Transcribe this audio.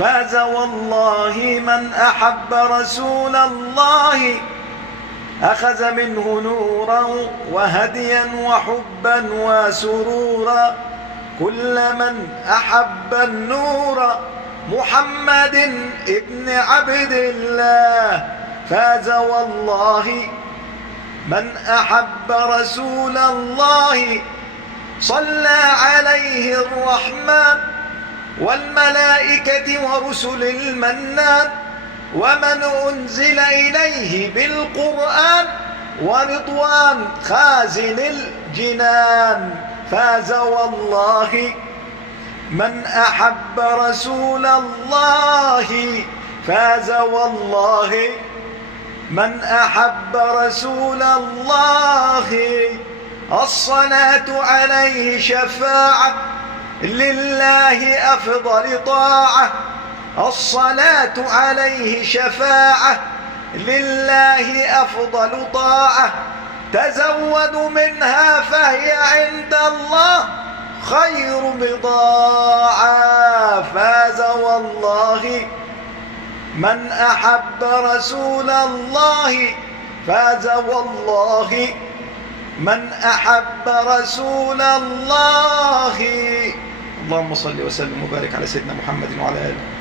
فاز والله من أحب رسول الله، أخذ منه نورا وهديا وحبا وسرورا. كل من أحب النور محمد ابن عبد الله، فاز والله من أحب رسول الله. صلى عليه الرحمن والملائكة ورسل المنان، ومن أنزل إليه بالقرآن ورضوان خازن الجنان. فاز والله من أحب رسول الله، فاز والله من أحب رسول الله. الصلاة عليه شفاعة لله أفضل طاعة، الصلاة عليه شفاعة لله أفضل طاعة. تزودوا منها فهي عند الله خير بضاعة. فاز والله من أحب رسول الله، فاز والله من أحب رسول الله. اللهم صل وسلم وبارك على سيدنا محمد وعلى آله.